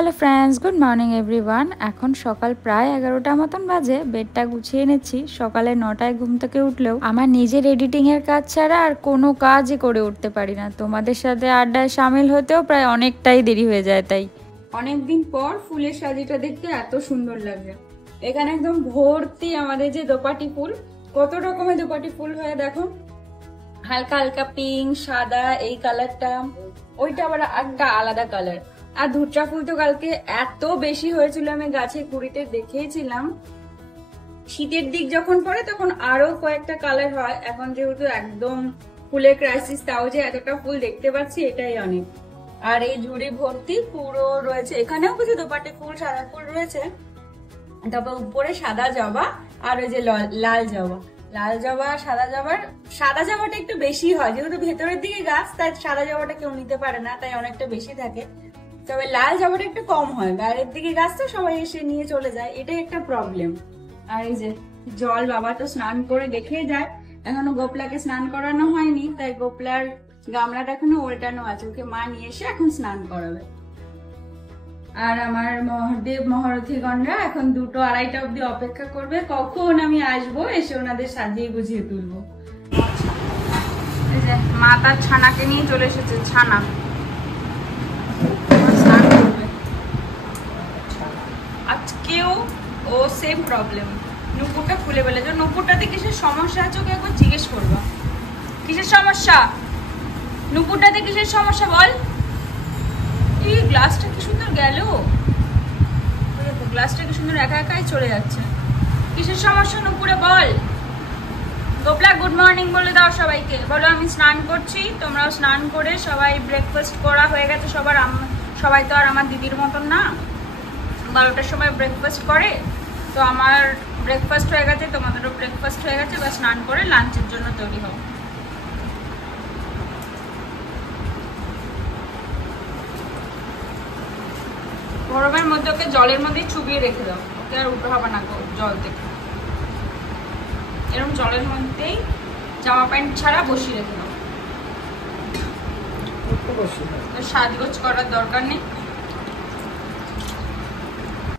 Hello friends, good morning everyone. এখন সকাল প্রায় 11টা মতন বাজে। বেডটা গুছিয়ে এনেছি। সকালে 9টায় ঘুম থেকে উঠলেও আমার নিজের এডিটিং এর কাজ ছাড়া আর কোনো কাজই করে উঠতে পারি না। তোমাদের সাথে আড্ডায় সামিল হতেও প্রায় অনেকটাই দেরি হয়ে যায়। তাই অনেকদিন পর ফুলের সাজিটা দেখতে এত সুন্দর লাগে। এখানে একদম ভর্তি আমাদের যে দোপাটি ফুল, কত রকমের দোপাটি ফুল হয়ে দেখো, হালকা হালকা পিঙ্ক, সাদা, এই কালারটা, ওইটা আবার একটা আলাদা কালার। আর ধুট্রা ফুল তো কালকে এত বেশি হয়েছিল, আমি গাছে কুড়িতে দেখেছিলাম। শীতের দিক যখন পড়ে তখন আরো কয়েকটা কালার হয়। এখন যেহেতু একদম ফুলের ক্রাইসিস, তাও যে এতটা ফুল দেখতে পাচ্ছি এটাই অনেক। আর এই ঝুড়ি ভর্তি পুরো রয়েছে, এখানেও কিছু দোপাটি ফুল, সাদা ফুল রয়েছে। তারপর উপরে সাদা জবা আর ওই যে লাল জবা। লাল জবা, সাদা জবাটা একটু বেশি হয়, যেহেতু ভেতরের দিকে গাছ, তাই সাদা জবাটা কেউ নিতে পারে না, তাই অনেকটা বেশি থাকে। তবে লাল জবাটা একটু কম হয়, বাইরের দিকে গাছ তো সবাই এসে নিয়ে চলে যায়, এটাই একটা প্রবলেম। আর এই যে জল, বাবা তো স্নান করে দেখে যায়। এখনো গোপলাকে স্নান করানো হয়নি, তাই গোপলার গামলাটা এখনো ওল্টানো আছে, ওকে মা নিয়ে এসে এখন স্নান করাবে। আর আমার মহাদেব মহারথীগণরা এখন 2-2:30 অব্দি অপেক্ষা করবে কখন আমি আসবো, এসে ওনাদের সাজিয়ে গুছিয়ে তুলবো। এই যে মা তার ছানাকে নিয়ে চলে এসেছে। ছানা আজকেও ও সেম প্রবলেম, নুপুরটা খুলে ফেলেছে। নুপুরটাতে কিসের সমস্যা আছে ওকে একবার জিজ্ঞেস করবো। কিসের সমস্যা নুপুরটাতে, কিসের সমস্যা বল। এই গ্লাসটা কি সুন্দর গেল, গ্লাসটা কি সুন্দর একা একাই চলে যাচ্ছে। কিসের সমস্যা নুপুরে বল। গোপলা গুড মর্নিং বলে দাও সবাইকে, বলো আমি স্নান করছি, তোমরাও স্নান করে সবাই ব্রেকফাস্ট করা হয়ে গেছে সবার। সবাই তো আর আমার দিদির মতন না, 12টার সময় ব্রেকফাস্ট করে। তো আমার ব্রেকফাস্ট হয়ে গেছে, তোমাদেরও ব্রেকফাস্ট হয়ে গেছে, বা স্নান করে লাঞ্চের জন্য তৈরি হও। গরমের মধ্যে ওকে জলের মধ্যে চুবিয়ে রেখে দাও, ওকে আর উঠে হবে না জল থেকে। এরকম জলের মধ্যেই জামা প্যান্ট ছাড়া বসিয়ে রেখে দাও, সাজগোজ করার দরকার নেই।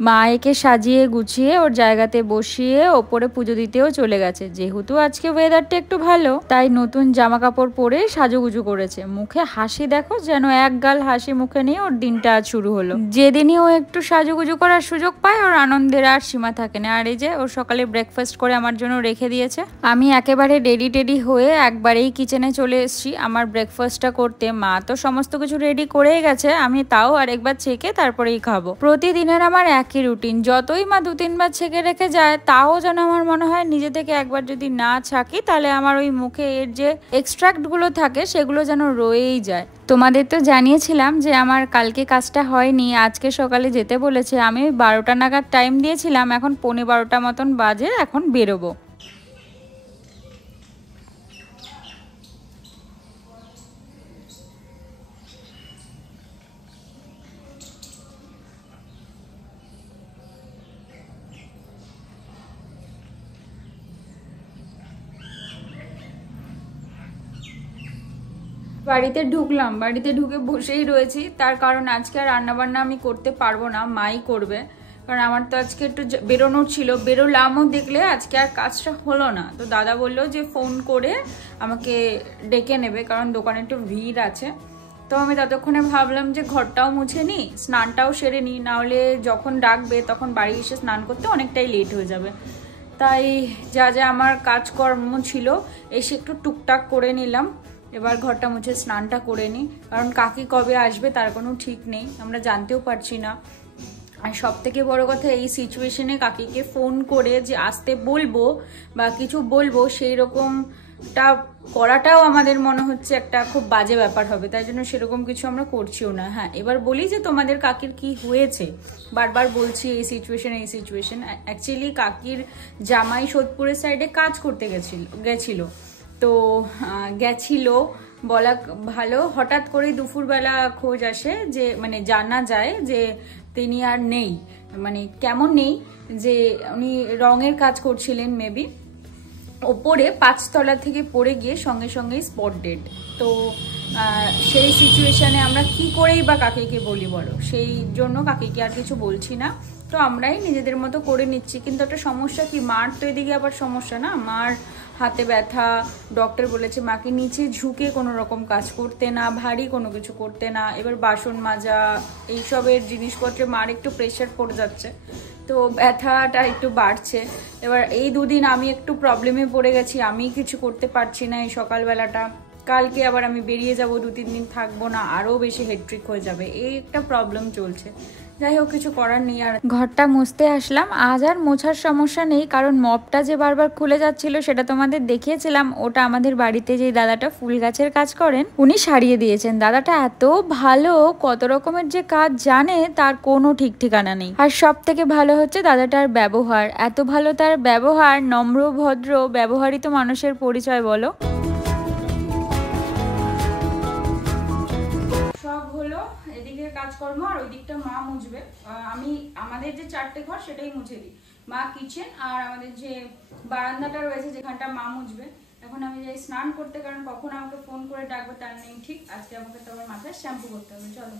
মা একে সাজিয়ে গুছিয়ে ওর জায়গাতে বসিয়ে ওপরে পুজো দিতেও চলে গেছে। যেহেতু আজকে ওয়েদারটা একটু ভালো, তাই নতুন জামা কাপড় পরে সাজুগুজু করেছে। মুখে হাসি দেখো, যেন এক গাল হাসি মুখে নিয়ে ওর দিনটা আজ শুরু হলো। যেদিনই ও একটু সাজুগুজু করার সুযোগ পায়, ওর আনন্দের আর সীমা থাকে না। আর এই যে ওর সকালে ব্রেকফাস্ট করে আমার জন্য রেখে দিয়েছে। আমি একেবারে রেডি হয়ে একবারেই কিচেনে চলে এসেছি আমার ব্রেকফাস্টটা করতে। মা তো সমস্ত কিছু রেডি করেই গেছে, আমি তাও আরেকবার ছেঁকে তারপরেই খাবো। প্রতিদিনের আমার একই রুটিন, যতই মা 2-3 বার ছেঁকে রেখে যায়, তাও যেন আমার মনে হয় নিজে থেকে একবার যদি না ছাকি, তাহলে আমার ওই মুখে এর যে এক্সট্রাক্ট গুলো থাকে সেগুলো যেন রয়েই যায়। তোমাদের তো জানিয়েছিলাম যে আমার কালকে কাজটা হয়নি, আজকে সকালে যেতে বলেছে। আমি 12টা নাগাদ টাইম দিয়েছিলাম, এখন 12:15 মতন বাজে, এখন বেরোবো। বাড়িতে ঢুকলাম, বাড়িতে ঢুকে বসেই রয়েছি। তার কারণ আজকে আর রান্নাবান্না আমি করতে পারবো না, মাই করবে। কারণ আমার তো আজকে একটু বেরোনোর ছিল, বেরোলামও, দেখলে আজকে আর কাজটা হলো না। তো দাদা বললো যে ফোন করে আমাকে ডেকে নেবে, কারণ দোকানে একটু ভিড় আছে। তো আমি ততক্ষণে ভাবলাম যে ঘরটাও মুছে নিই, স্নানটাও সেরে নিই, নাহলে যখন ডাকবে তখন বাড়ি এসে স্নান করতে অনেকটাই লেট হয়ে যাবে। তাই যা যা আমার কাজকর্ম ছিল এসে একটু টুকটাক করে নিলাম। এবার ঘরটা মুছে স্নানটা করে নিই, কারণ কাকি কবে আসবে তার কোনো ঠিক নেই, আমরা জানতেও পারছি না। আর সব থেকে বড় কথা, এই সিচুয়েশনে কাকিকে ফোন করে যে আসতে বলবো বা কিছু বলবো, সেই রকমটা করাটাও আমাদের মনে হচ্ছে একটা খুব বাজে ব্যাপার হবে। তাই জন্য সেরকম কিছু আমরা করছিও না। হ্যাঁ, এবার বলি যে তোমাদের কাকির কি হয়েছে, বারবার বলছি এই সিচুয়েশন। অ্যাকচুয়ালি কাকির জামাই সোদপুরের সাইডে কাজ করতে গেছিল। তো গেছিল বলা ভালো, হঠাৎ করেই দুপুরবেলা খোঁজ আসে যে, মানে জানা যায় যে তিনি আর নেই। মানে কেমন নেই, যে উনি রঙের কাজ করছিলেন মেবি, ওপরে 5 তলা থেকে পড়ে গিয়ে সঙ্গে সঙ্গেই স্পট ডেড। তো সেই সিচুয়েশানে আমরা কি করেই বা কাকিকে বলি বলো, সেই জন্য কাকিকে আর কিছু বলছি না। তো আমরাই নিজেদের মতো করে নিচ্ছি। কিন্তু একটা সমস্যা কি, মার তো এদিকে আবার সমস্যা না, মার হাতে ব্যথা, ডক্টর বলেছে মাকে নিচে ঝুঁকে কোনো রকম কাজ করতে না, ভারী কোনো কিছু করতে না। এবার বাসন মাজা এইসবের জিনিসপত্রে মার একটু প্রেশার পড়ে যাচ্ছে, তো ব্যথাটা একটু বাড়ছে। এবার এই দুদিন আমি একটু প্রবলেমে পড়ে গেছি, আমি কিছু করতে পারছি না এই সকালবেলাটা। কালকে আবার আমি বেরিয়ে যাব, 2-3 দিন থাকবো না, আরও বেশি হেডট্রিক হয়ে যাবে, এই একটা প্রবলেম চলছে। যাই হোক, কিছু করার নেই। আর ঘরটা মুছতে আসলাম, আজ আর মোছার সমস্যা নেই, কারণ মপটা যে বারবার খুলে যাচ্ছিল সেটা তোমাদের দেখিয়েছিলাম। ওটা আমাদের বাড়িতে যে দাদাটা ফুল গাছের কাজ করেন উনি সারিয়ে দিয়েছেন। দাদাটা এত ভালো, কত রকমের যে কাজ জানে তার কোনো ঠিক ঠিকানা নেই। আর সব থেকে ভালো হচ্ছে দাদাটার ব্যবহার, এত ভালো তার ব্যবহার, নম্র ভদ্র ব্যবহারই তো মানুষের পরিচয় বলো। সব হলো, এদিকে কাজকর্ম আর ওই দিকটা মা মুছবে। আমি আমাদের যে 4টে ঘর সেটাই মুছে দিই, মা কিচেন আর আমাদের যে বারান্দাটা রয়েছে যেখানটা মা মুছবে। এখন আমি যাই স্নান করতে, কারণ কখন আমাকে ফোন করে ডাকবে তার নেই ঠিক। আজকে আমাকে তো আমার মাথায় শ্যাম্পু করতে হবে, চলো।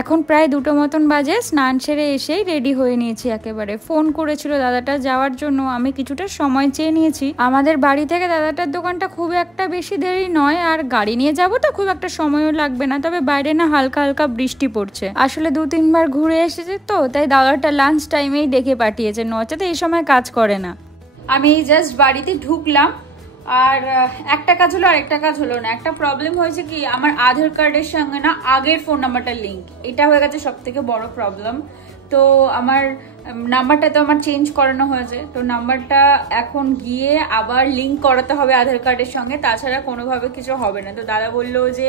এখন প্রায় 2টো মতন বাজে, স্নান সেরে এসেই রেডি হয়ে নিয়েছি একেবারে। ফোন করেছিল দাদাটা যাওয়ার জন্য, আমি কিছুটা সময় চেয়ে নিয়েছি। আমাদের বাড়ি থেকে দাদাটার দোকানটা খুব একটা বেশি দেরি নয়, আর গাড়ি নিয়ে যাবো তো খুব একটা সময়ও লাগবে না। তবে বাইরে না হালকা হালকা বৃষ্টি পড়ছে, আসলে 2-3 বার ঘুরে এসেছে তো, তাই দাদাটা লাঞ্চ টাইমেই ডেকে পাঠিয়েছে, নচেতে এই সময় কাজ করে না। আমি জাস্ট বাড়িতে ঢুকলাম, আর একটা কাজ হলো আর একটা কাজ হলো না। একটা প্রবলেম হয়েছে কি, আমার আধার কার্ডের সঙ্গে না আগের ফোন নাম্বারটা লিঙ্ক, এটা হয়ে গেছে সব থেকে বড় প্রবলেম। তো আমার নাম্বারটা তো আমার চেঞ্জ করানো হয়েছে, তো নাম্বারটা এখন গিয়ে আবার লিঙ্ক করাতে হবে আধার কার্ডের সঙ্গে, তাছাড়া কোনোভাবে কিছু হবে না। তো দাদা বললো যে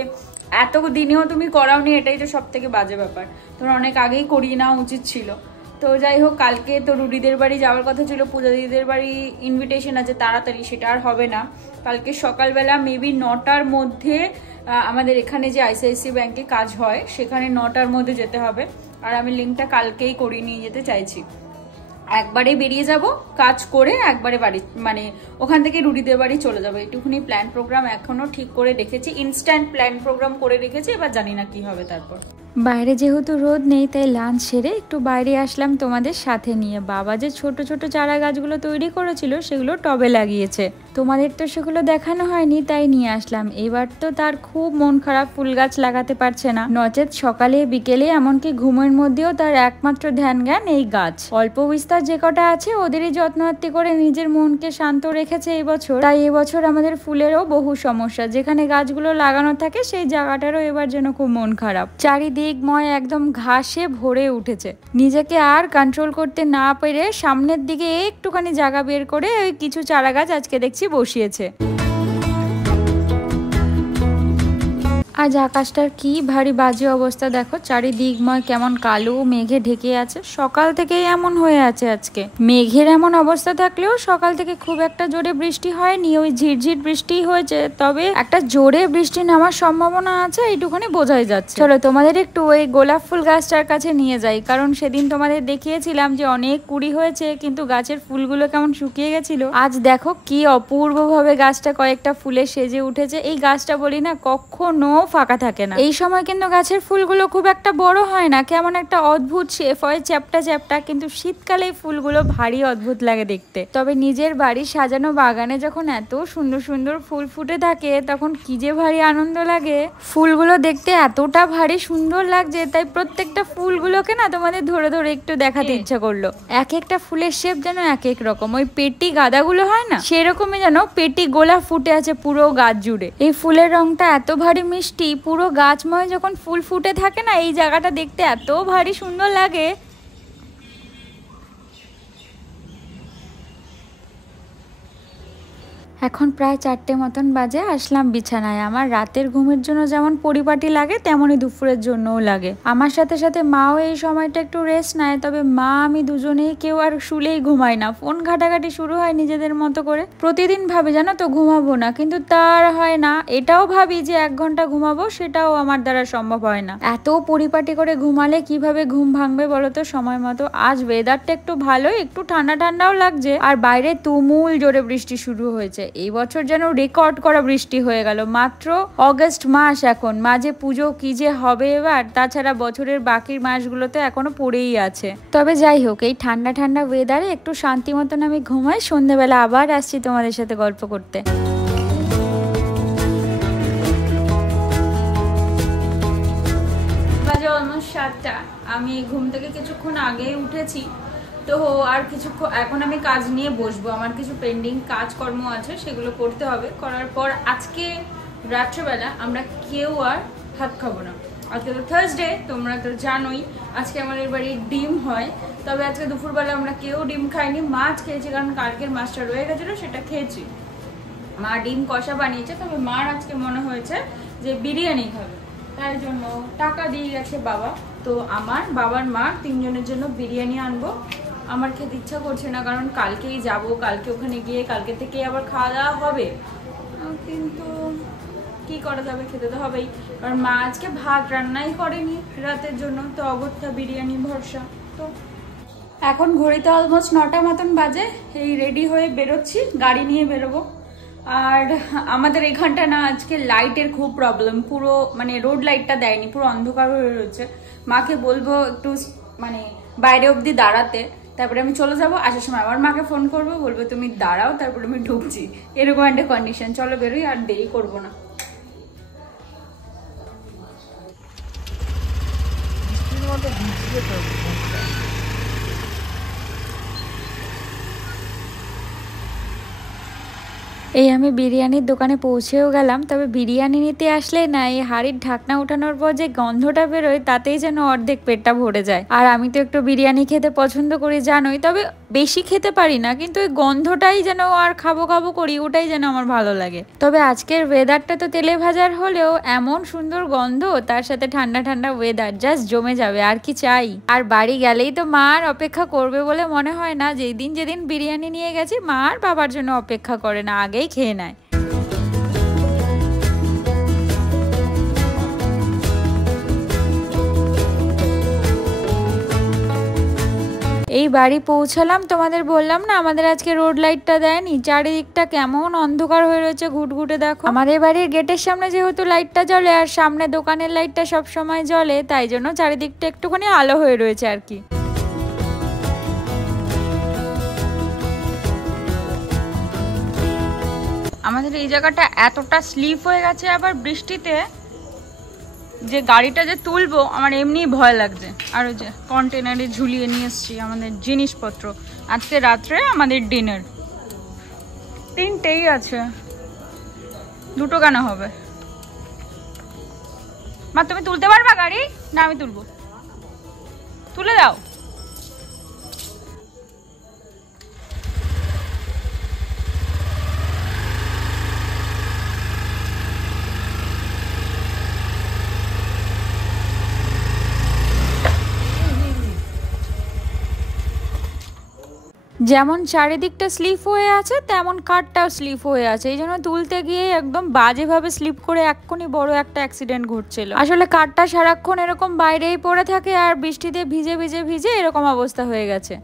এত দিনেও তুমি করাওনি, এটাই তো সব থেকে বাজে ব্যাপার, তোমার অনেক আগেই করিয়ে নেওয়া উচিত ছিল। তো যাই হোক, কালকে তো রুডিদের বাড়ি যাওয়ার কথা ছিল, পূজা দিদিদের বাড়ি ইনভিটেশন আছে তাড়াতাড়ি, সেটা আর হবে না। কালকে সকালবেলা মেবি 9টার মধ্যে আমাদের এখানে যে আইসিআইসি ব্যাংকে কাজ হয় সেখানে 9টার মধ্যে যেতে হবে। আর আমি লিঙ্কটা কালকেই করিয়ে নিয়ে যেতে চাইছি। একবারে বেরিয়ে যাব, কাজ করে একবারে বাড়ি, মানে ওখান থেকে রুডিদের বাড়ি চলে যাবো। একটুখানি প্ল্যান প্রোগ্রাম এখনো ঠিক করে রেখেছি, ইনস্ট্যান্ট প্ল্যান প্রোগ্রাম করে রেখেছি, এবার জানি না কি হবে তারপর। বাইরে যেহেতু রোদ নেই তাই লাঞ্চ সেরে একটু বাইরে আসলাম তোমাদের সাথে নিয়ে। বাবা যে ছোট ছোট চারা গাছগুলো তৈরি করেছিল সেগুলো টবে লাগিয়েছে, তোমাদের তো সেগুলো দেখানো হয়নি তাই নিয়ে আসলাম। এবার তো তার খুব মন খারাপ, ফুল গাছ লাগাতে পারছে না, নচেত সকালে বিকেলে এমনকি ঘুমের মধ্যেও তার একমাত্র ধ্যান জ্ঞান এই গাছ। অল্প বিস্তার যে কটা আছে ওদেরই যত্নআত্তি করে নিজের মনকে শান্ত রেখেছে এই বছর। তাই এবছর আমাদের ফুলেরও বহু সমস্যা, যেখানে গাছগুলো লাগানো থাকে সেই জায়গাটারও এবার যেন খুব মন খারাপ। চারিদিকময় একদম ঘাসে ভরে উঠেছে, নিজেকে আর কন্ট্রোল করতে না পেরে সামনের দিকে একটুখানি জায়গা বের করে ওই কিছু চারা গাছ আজকে দেখছি বসিয়েছে। আজ আকাশটার কি ভারী বাজে অবস্থা দেখো, চারিদিকময় কেমন কালো মেঘে ঢেকে আছে, সকাল থেকেই এমন হয়ে আছে আজকে। মেঘের এমন অবস্থা থাকলেও সকাল থেকে খুব একটা জোরে বৃষ্টি হয়নি, ওই ঝিরঝির বৃষ্টি হয়েছে, তবে একটা জোরে বৃষ্টি নামার সম্ভাবনা আছে এইটুখানি বোঝাই যাচ্ছে। চলো তোমাদের একটু ওই গোলাপ ফুল গাছটার কাছে নিয়ে যাই, কারণ সেদিন তোমাদের দেখিয়েছিলাম যে অনেক কুড়ি হয়েছে কিন্তু গাছের ফুলগুলো কেমন শুকিয়ে গেছিল। আজ দেখো কি অপূর্বভাবে গাছটা কয়েকটা ফুলে সেজে উঠেছে। এই গাছটা বলি না কখনো ফাঁকা থাকে না। এই সময় কিন্তু গাছের ফুলগুলো খুব একটা বড় হয় না, কেমন একটা অদ্ভুত শেপ হয়, চ্যাপটা চ্যাপটা, কিন্তু শীতকালে ফুলগুলো ভারী অদ্ভুত লাগে দেখতে। তবে নিজের বাড়ি সাজানো বাগানে যখন এত সুন্দর সুন্দর ফুল ফুটে থাকে তখন কি যে ভারী আনন্দ লাগে। ফুলগুলো দেখতে এতটা ভারী সুন্দর লাগছে, তাই প্রত্যেকটা ফুলগুলোকে না তোমাদের ধরে ধরে একটু দেখাতে ইচ্ছা করলো। এক একটা ফুলের শেপ যেন এক এক রকম, ওই পেটি গাঁদাগুলো হয় না সেরকমই যেন পেটি গোলাপ ফুটে আছে পুরো গাছ জুড়ে। এই ফুলের রংটা এত ভারী মিষ্টি, পুরো গাছময় যখন ফুল ফুটে থাকে না এই জায়গাটা দেখতে এত ভারী সুন্দর লাগে। এখন প্রায় 4টে মতন বাজে, আসলাম বিছানায়। আমার রাতের ঘুমের জন্য যেমন পরিপাটি লাগে তেমনই দুপুরের জন্যও লাগে। আমার সাথে সাথে মাও এই সময়টা একটু রেস্ট নেয়, তবে মা আমি দুজনেই কেউ আর শুলেই ঘুমাই না, ফোন ঘাটাঘাটি শুরু হয় নিজেদের মতো করে। প্রতিদিন ভাবি জানো তো ঘুমাবো না, কিন্তু তার হয় না। এটাও ভাবি যে 1 ঘন্টা ঘুমাবো, সেটাও আমার দ্বারা সম্ভব হয় না। এত পরিপাটি করে ঘুমালে কিভাবে ঘুম ভাঙবে বলো তো সময় মতো। আজ ওয়েদারটা একটু ভালোই, একটু ঠান্ডা ঠান্ডাও লাগছে, আর বাইরে তুমুল জোরে বৃষ্টি শুরু হয়েছে। এই বছর যেন রেকর্ড করা বৃষ্টি হয়ে গেল। মাত্র অগস্ট মাস, এখন মাঝে পুজো কি যে হবে এবার। তাছাড়া বছরের বাকি মাসগুলো তো এখনো পড়েই আছে। তবে যাই হোক, এই ঠান্ডা ঠান্ডা ওয়েদারে একটু শান্তি মতন আমি ঘুমাই। সন্ধ্যেবেলা আবার আসছি তোমাদের সাথে গল্প করতে। বাজে অলমোস্ট 7টা। আমি ঘুম থেকে কিছুক্ষণ আগেই উঠেছি, তো আর কিছুক্ষণ এখন আমি কাজ নিয়ে বসবো। আমার কিছু পেন্ডিং কাজকর্ম আছে, সেগুলো করতে হবে। করার পর আজকে রাত্রেবেলা আমরা কেউ আর ভাত খাবো না। আজকে তো থার্সডে, তোমরা তো জানোই আজকে আমাদের বাড়ি ডিম হয়। তবে আজকে দুপুরবেলা আমরা কেউ ডিম খাইনি, মাছ খেয়েছি, কারণ কালকের মাছটা রয়ে গেছিলো, সেটা খেয়েছি। মা ডিম কষা বানিয়েছে, তবে মার আজকে মনে হয়েছে যে বিরিয়ানি খাবে, তাই জন্য টাকা দিয়ে গেছে বাবা। তো আমার বাবার মা 3 জনের জন্য বিরিয়ানি আনবো। আমার খেতে ইচ্ছা করছে না, কারণ কালকেই যাব, কালকে ওখানে গিয়ে কালকে থেকে আবার খাওয়া দাওয়া হবে। কিন্তু কি করা যাবে, খেতে তো হবেই, কারণ মা আজকে ভাত রান্নাই করেনি রাতের জন্য, তো অগত্যা বিরিয়ানি ভরসা। তো এখন ঘড়িতে অলমোস্ট 9টা মতন বাজে। এই রেডি হয়ে বেরোচ্ছি, গাড়ি নিয়ে বেরোবো। আর আমাদের এখানটা না আজকে লাইটের খুব প্রবলেম, পুরো মানে রোড লাইটটা দেয়নি, পুরো অন্ধকার হয়ে রয়েছে। মাকে বলবো একটু মানে বাইরে অবধি দাঁড়াতে, তারপরে আমি চলে যাবো। আসার সময় আবার মাকে ফোন করবো, বলবো তুমি দাঁড়াও, তারপরে আমি ঢুকছি। এরকম একটা কন্ডিশন। চলো বেরোই, আর দেরি করবো না। এই আমি বিরিয়ানির দোকানে পৌঁছেও গেলাম। তবে বিরিয়ানি নিতে আসলে না, এই হাঁড়ির ঢাকনা ওঠানোর পর যে গন্ধটা বেরোয়, তাতেই যেন অর্ধেক পেটটা ভরে যায়। আর আমি তো একটু বিরিয়ানি খেতে পছন্দ করি জানোই, তবে বেশি খেতে পারি না, কিন্তু ওই গন্ধটাই যেন আর খাবো খাবো করি, ওটাই যেন আমার ভালো লাগে। তবে আজকের ওয়েদারটা তো তেলে ভাজার হলেও এমন সুন্দর গন্ধ, তার সাথে ঠান্ডা ঠান্ডা ওয়েদার, জাস্ট জমে যাবে। আর কি চাই। আর বাড়ি গেলেই তো মা আর অপেক্ষা করবে বলে মনে হয় না। যেদিন বিরিয়ানি নিয়ে গেছি, মা আর বাবার জন্য অপেক্ষা করে না, আগেই খেয়ে নেয়। এই বাড়ি পৌঁছালাম, তোমাদের বললাম না আমাদের আজকে রোড লাইটটা দেয়নি। চারিদিকটা কেমন অন্ধকার হয়ে রয়েছে, ঘুটঘুটে দেখো। আমাদের বাড়ির গেটের সামনে যেহেতু লাইটটা জ্বলে, আর সামনে দোকানের লাইটটা সব সময় জ্বলে, তাই জন্য চারিদিকটা একটুখানি আলো হয়ে রয়েছে আর কি। আমাদের এই জায়গাটা এতটা স্লিপ হয়ে গেছে আবার বৃষ্টিতে, যে গাড়িটা যে তুলবো আমার এমনি ভয় লাগছে। আর ওই যে কন্টেনারে ঝুলিয়ে নিয়ে এসছি আমাদের জিনিসপত্র। আজকে রাত্রে আমাদের ডিনার 3টেই আছে, 2টো কেন হবে? মা তুমি তুলতে পারবা গাড়ি? না আমি তুলবো, তুলে দাও। যেমন চারিদিকটা স্লিপ হয়ে আছে, তেমন কারটাও স্লিপ হয়ে আছে। এই জন্য তুলতে গিয়ে একদম বাজেভাবে স্লিপ করে এক্ষুনি বড় একটা অ্যাক্সিডেন্ট ঘটছিল। আসলে কারটা সারাক্ষণ এরকম বাইরেই পড়ে থাকে, আর বৃষ্টিতে ভিজে ভিজে ভিজে এরকম অবস্থা হয়ে গেছে।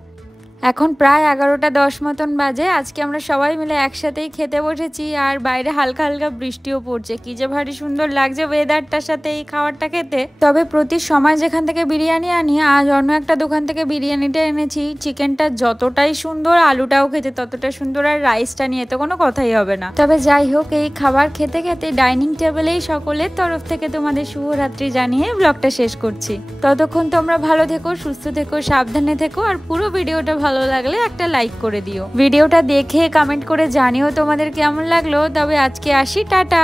এখন প্রায় 11টা 10 মতন বাজে। আজকে আমরা সবাই মিলে একসাথেই খেতে বসেছি, আর বাইরে হালকা হালকা বৃষ্টিও পড়ছে। কি যে ভারী সুন্দর লাগছে ওয়েদারটার সাথে এই খাবারটা খেতে। তবে প্রতি সময় যেখান থেকে বিরিয়ানি আনি, আজ অন্য একটা দোকান থেকে বিরিয়ানিটা এনেছি। চিকেনটা যতটাই সুন্দর, আলুটাও খেতে ততটা সুন্দর, আর রাইসটা নিয়ে তো কোনো কথাই হবে না। তবে যাই হোক, এই খাবার খেতে খেতে ডাইনিং টেবিলেই সকলের তরফ থেকে তোমাদের শুভরাত্রি জানিয়ে ব্লগটা শেষ করছি। ততক্ষণ তোমরা ভালো থেকো, সুস্থ থেকো, সাবধানে থেকো, আর পুরো ভিডিওটা ভালো লাগলে একটা লাইক করে দিও। ভিডিওটা দেখে কমেন্ট করে জানিও তোমাদের কেমন লাগলো। তবে আজকে আসি, টাটা।